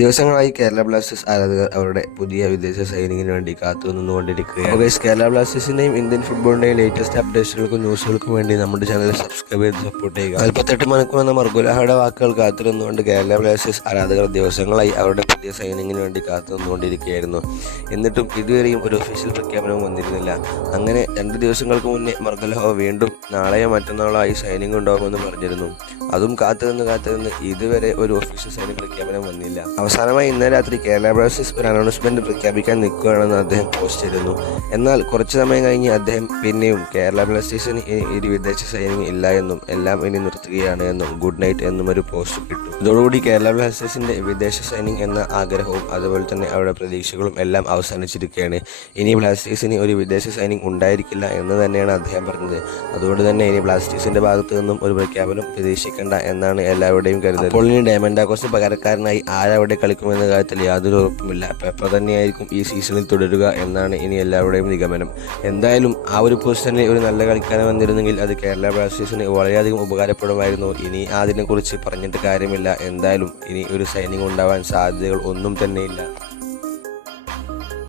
ദിവസങ്ങളായി കേരള ബ്ലാസ്റ്റേഴ്സ് ആരാധകർ അവരുടെ പുതിയ വിദേശ സൈനികന് വേണ്ടി കാത്തു നിന്നുകൊണ്ടിരിക്കുകയാണ്. Guys, കേരള ബ്ലാസ്റ്റേഴ്സിന്റെയും ഇന്ത്യൻ ഫുട്ബോളിന്റെയും ലേറ്റസ്റ്റ് അപ്ഡേഷനുകൾക്കും ന്യൂസുകൾക്കും വേണ്ടി നമ്മുടെ ചാനൽ സബ്സ്ക്രൈബ് ചെയ്ത് സപ്പോർട്ട് ചെയ്യുക. നാൽപ്പത്തെട്ട് മണിക്കൂർ എന്ന മർഗുലഹയുടെ വാക്കുകൾ കാത്തിരുന്നുകൊണ്ട് കേരള ബ്ലാസ്റ്റേഴ്സ് ആരാധകർ ദിവസങ്ങളായി അവരുടെ പുതിയ സൈനികന് വേണ്ടി കാത്തു നിന്നുകൊണ്ടിരിക്കുകയായിരുന്നു. എന്നിട്ടും ഇതുവരെയും ഒരു ഒഫീഷ്യൽ പ്രഖ്യാപനവും വന്നിരുന്നില്ല. അങ്ങനെ രണ്ട് ദിവസങ്ങൾക്ക് മുന്നേ മർഗുലഹോ വീണ്ടും നാളെയോ മറ്റന്നാളോ ആയി സൈനിങ് ഉണ്ടാകുമെന്ന് പറഞ്ഞിരുന്നു. അതും കാത്തിരുന്ന് കാത്തിരുന്ന് ഇതുവരെ ഒരു ഒഫീഷ്യൽ സൈനിക പ്രഖ്യാപനം വന്നില്ല. അവസാനമായി ഇന്നലെ രാത്രി കേരള ബ്ലാസ്റ്റേഴ്സ് ഒരു അനൗൺസ്മെന്റ് പ്രഖ്യാപിക്കാൻ നിൽക്കുകയാണെന്ന് അദ്ദേഹം പോസ്റ്റ് ചെയ്തിരുന്നു. എന്നാൽ കുറച്ചു സമയം കഴിഞ്ഞ് അദ്ദേഹം പിന്നെയും കേരള ബ്ലാസ്റ്റേഴ്സിന് ഇനി വിദേശ സൈനിങ് ഇല്ല എന്നും എല്ലാം ഇനി നിർത്തുകയാണ് എന്നും ഗുഡ് നൈറ്റ് എന്നും ഒരു പോസ്റ്റ് കിട്ടും ഇതോടുകൂടി കേരള ബ്ലാസ്റ്റേഴ്സിന്റെ വിദേശ സൈനിങ് എന്ന ആഗ്രഹവും അതുപോലെ തന്നെ അവരുടെ പ്രതീക്ഷകളും എല്ലാം അവസാനിച്ചിരിക്കുകയാണ്. ഇനി ബ്ലാസ്റ്റേഴ്സിന് ഒരു വിദേശ സൈനിങ് ഉണ്ടായിരിക്കില്ല എന്ന് തന്നെയാണ് അദ്ദേഹം പറഞ്ഞത്. അതുകൊണ്ട് തന്നെ ഇനി ബ്ലാസ്റ്റേഴ്സിന്റെ ഭാഗത്തു നിന്നും ഒരു പ്രഖ്യാപനം പ്രതീക്ഷിക്കേണ്ട എന്നാണ് എല്ലാവരുടെയും കരുതുന്നത് ഇനി ഡയമൻഡാക്കോസ് പകരക്കാരനായി ആരവിടെ കളിക്കുമെന്ന കാര്യത്തിൽ യാതൊരു ഉറപ്പുമില്ല. പെപ്പ തന്നെയായിരിക്കും ഈ സീസണിൽ തുടരുക എന്നാണ് ഇനി എല്ലാവരുടെയും നിഗമനം. എന്തായാലും ആ ഒരു പൊസിഷനിൽ ഒരു നല്ല കളിക്കാരൻ വന്നിരുന്നെങ്കിൽ അത് കേരള ബ്ലാസ്റ്റേഴ്സിന് വളരെയധികം ഉപകാരപ്പെടുമായിരുന്നു. ഇനി അതിനെക്കുറിച്ച് പറഞ്ഞിട്ട് കാര്യമില്ല. എന്തായാലും ഇനി ഒരു സൈനിങ് ഉണ്ടാവാൻ സാധ്യതകൾ ഒന്നും തന്നെയില്ല.